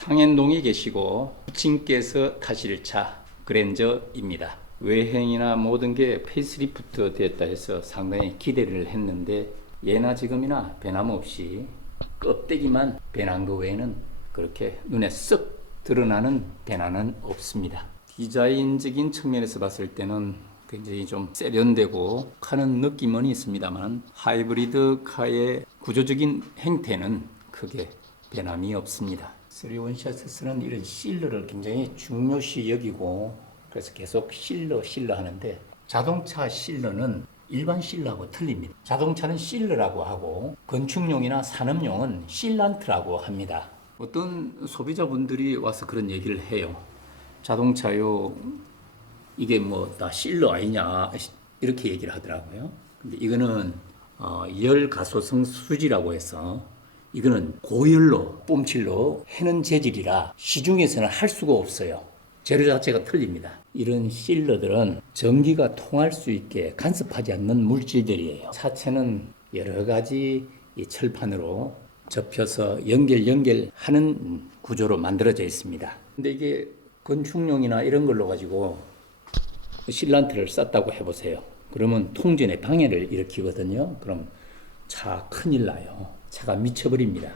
상현동에 계시고 부친께서 타실 차 그랜저입니다. 외형이나 모든 게 페이스리프트 됐다 해서 상당히 기대를 했는데 예나 지금이나 변함없이 껍데기만 변한 거 외에는 그렇게 눈에 쓱 드러나는 변화는 없습니다. 디자인적인 측면에서 봤을 때는 굉장히 좀 세련되고 하는 느낌은 있습니다만 하이브리드 카의 구조적인 행태는 크게 변함이 없습니다. 3원샷에서는 이런 실러를 굉장히 중요시 여기고 그래서 계속 실러 하는데 자동차 실러는 일반 실러하고 틀립니다. 자동차는 실러라고 하고 건축용이나 산업용은 실란트라고 합니다. 어떤 소비자분들이 와서 그런 얘기를 해요. 자동차요 이게 뭐 다 실러 아니냐 이렇게 얘기를 하더라고요. 근데 이거는 열 가소성 수지라고 해서 이거는 고열로 뽐칠로 해는 재질이라 시중에서는 할 수가 없어요. 재료 자체가 틀립니다. 이런 실러들은 전기가 통할 수 있게 간섭하지 않는 물질들이에요. 차체는 여러 가지 이 철판으로 접혀서 연결하는 구조로 만들어져 있습니다. 근데 이게 건축용이나 이런 걸로 가지고 실란트를 쌌다고 해보세요. 그러면 통전에 방해를 일으키거든요. 그럼 차 큰일 나요. 차가 미쳐버립니다.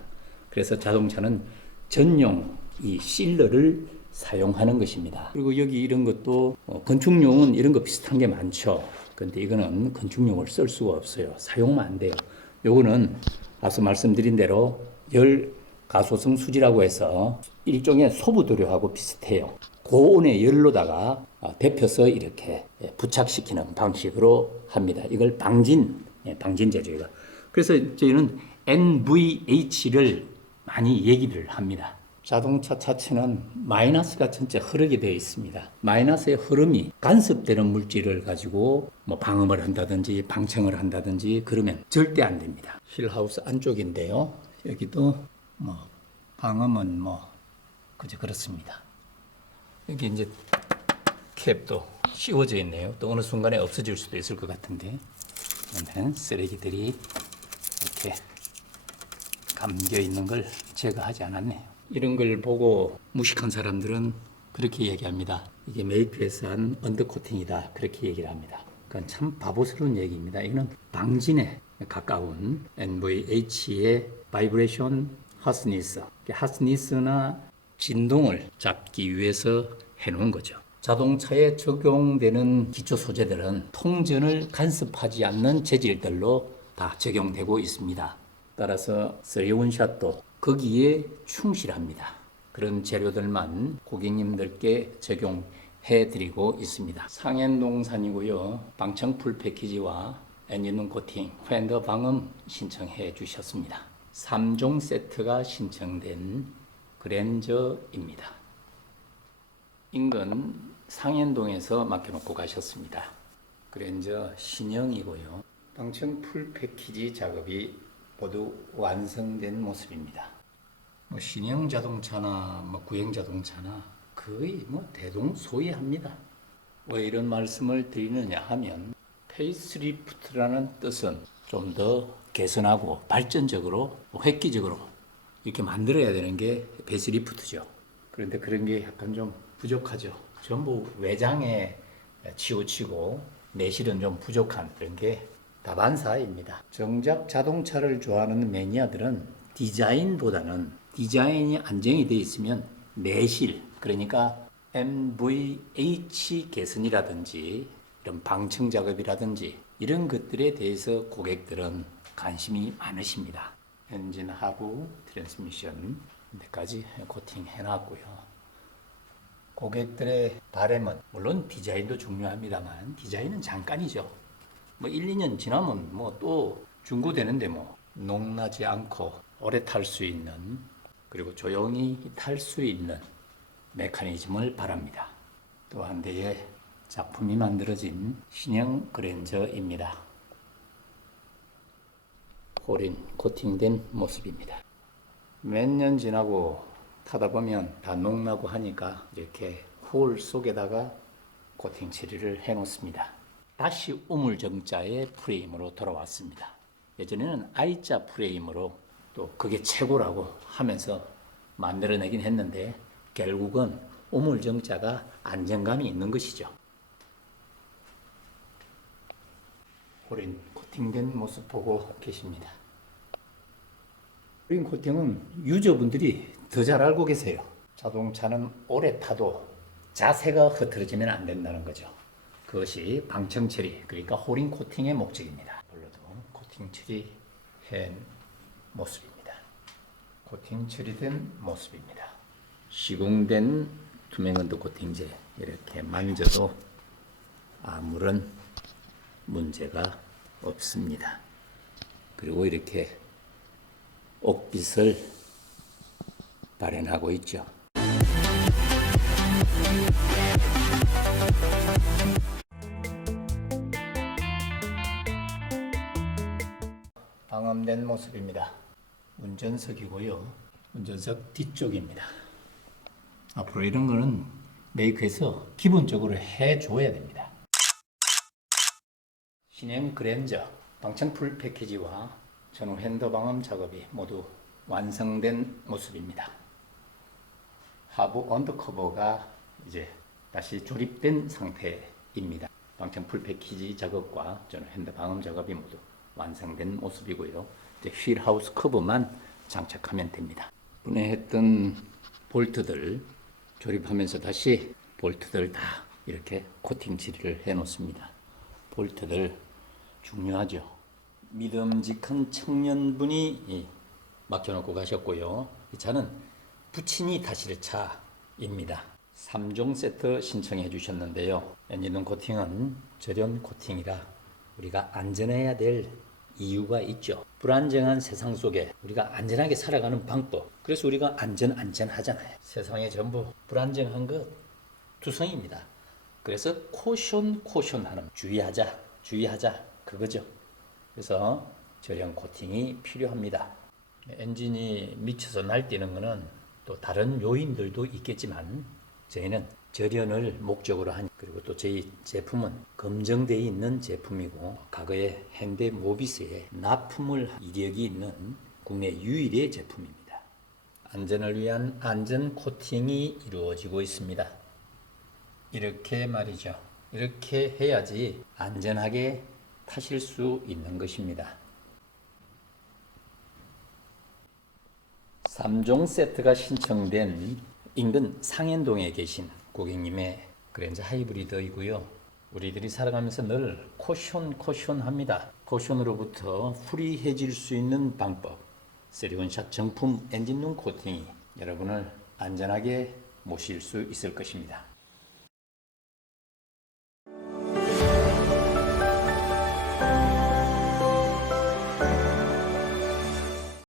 그래서 자동차는 전용 이 실러를 사용하는 것입니다. 그리고 여기 이런 것도 건축용은 이런 거 비슷한 게 많죠. 근데 이거는 건축용을 쓸 수가 없어요. 사용만 안 돼요. 요거는 앞서 말씀드린 대로 열 가소성 수지라고 해서 일종의 소부도료하고 비슷해요. 고온의 열로다가 데펴서 이렇게 부착시키는 방식으로 합니다. 이걸 방진 제조가. 그래서 저희는 NVH를 많이 얘기를 합니다. 자동차 자체는 마이너스가 전체 흐르게 되어 있습니다. 마이너스의 흐름이 간섭되는 물질을 가지고 뭐 방음을 한다든지 방청을 한다든지 그러면 절대 안 됩니다. 휠하우스 안쪽인데요. 여기도 뭐 방음은 뭐 그저 그렇습니다. 여기 이제 캡도 씌워져 있네요. 또 어느 순간에 없어질 수도 있을 것 같은데 쓰레기들이 이렇게 감겨 있는 걸 제거하지 않았네요. 이런 걸 보고 무식한 사람들은 그렇게 얘기합니다. 이게 메이크에서 한 언더코팅이다. 그렇게 얘기를 합니다. 그건 참 바보스러운 얘기입니다. 이거는 방진에 가까운 NVH의 바이브레이션 하스니스, 하스니스나 진동을 잡기 위해서 해놓은 거죠. 자동차에 적용되는 기초 소재들은 통전을 간섭하지 않는 재질들로 다 적용되고 있습니다. 따라서 3원샷도 거기에 충실합니다. 그런 재료들만 고객님들께 적용해 드리고 있습니다. 상현동산이고요. 방청풀 패키지와 엔진룸 코팅, 팬더 방음 신청해 주셨습니다. 3종 세트가 신청된 그랜저입니다. 인근 상현동에서 맡겨놓고 가셨습니다. 그랜저 신형이고요. 방청 풀 패키지 작업이 모두 완성된 모습입니다. 뭐 신형 자동차나 뭐 구형 자동차나 거의 뭐 대동소이합니다. 왜 이런 말씀을 드리느냐 하면 페이스리프트라는 뜻은 좀 더 개선하고 발전적으로 획기적으로 이렇게 만들어야 되는 게 페이스리프트죠. 그런데 그런 게 약간 좀 부족하죠. 전부 외장에 치우치고 내실은 좀 부족한 그런 게 다반사입니다. 정작 자동차를 좋아하는 매니아들은 디자인보다는 디자인이 안정이 되어 있으면 내실, 그러니까 NVH 개선이라든지 이런 방청 작업이라든지 이런 것들에 대해서 고객들은 관심이 많으십니다. 엔진 하부, 트랜스미션 데까지 코팅해 놨고요. 고객들의 바람은 물론 디자인도 중요합니다만 디자인은 잠깐이죠. 뭐 1, 2년 지나면 뭐 또 중고되는데 뭐 녹나지 않고 오래 탈 수 있는 그리고 조용히 탈 수 있는 메커니즘을 바랍니다. 또 한 대의 작품이 만들어진 신형 그랜저입니다. 홀인 코팅된 모습입니다. 몇 년 지나고 타다 보면 다 녹나고 하니까 이렇게 홀 속에다가 코팅 처리를 해 놓습니다. 다시 우물정자의 프레임으로 돌아왔습니다. 예전에는 I자 프레임으로 또 그게 최고라고 하면서 만들어내긴 했는데 결국은 우물정자가 안정감이 있는 것이죠. 호린 코팅된 모습 보고 계십니다. 호린 코팅은 유저분들이 더 잘 알고 계세요. 자동차는 오래 타도 자세가 흐트러지면 안 된다는 거죠. 그것이 방청 처리, 그러니까 호린 코팅의 목적입니다. 불러도 코팅 처리한 모습입니다. 코팅 처리된 모습입니다. 시공된 투명언더 코팅제 이렇게 만져도 아무런 문제가 없습니다. 그리고 이렇게 옥빛을 발현하고 있죠. 방음된 모습입니다. 운전석이고요. 운전석 뒤쪽입니다. 앞으로 이런 거는 메이크에서 기본적으로 해줘야 됩니다. 신형 그랜저 방청 풀 패키지와 전후 핸드 방음 작업이 모두 완성된 모습입니다. 하부 언더커버가 이제 다시 조립된 상태입니다. 방청 풀 패키지 작업과 전후 핸드 방음 작업이 모두 완성된 모습이고요. 이제 휠 하우스 커버만 장착하면 됩니다. 분해했던 볼트들 조립하면서 다시 볼트들 다 이렇게 코팅 처리를 해 놓습니다. 볼트들 중요하죠. 믿음직한 청년분이 맡겨놓고 가셨고요. 이 차는 부친이 타실 차입니다. 3종 세트 신청해 주셨는데요. 엔진룸 코팅은 절연 코팅이라 우리가 안전해야 될 이유가 있죠. 불안정한 세상 속에 우리가 안전하게 살아가는 방법. 그래서 우리가 안전하잖아요. 세상에 전부 불안정한 것 투성입니다. 그래서 코션하는 주의하자 그거죠. 그래서 절연 코팅이 필요합니다. 엔진이 미쳐서 날뛰는 것은 또 다른 요인들도 있겠지만 저희는 절연을 목적으로 한 그리고 또 저희 제품은 검증되어 있는 제품이고 과거에 현대 모비스에 납품을 이력이 있는 국내 유일의 제품입니다. 안전을 위한 안전 코팅이 이루어지고 있습니다. 이렇게 말이죠. 이렇게 해야지 안전하게 타실 수 있는 것입니다. 3종 세트가 신청된 인근 상현동에 계신 고객님의 그랜저 하이브리드이고요. 우리들이 살아가면서 늘 코션합니다. 코션으로부터 프리해질 수 있는 방법. 3원샷 정품 엔진룸 코팅이 여러분을 안전하게 모실 수 있을 것입니다.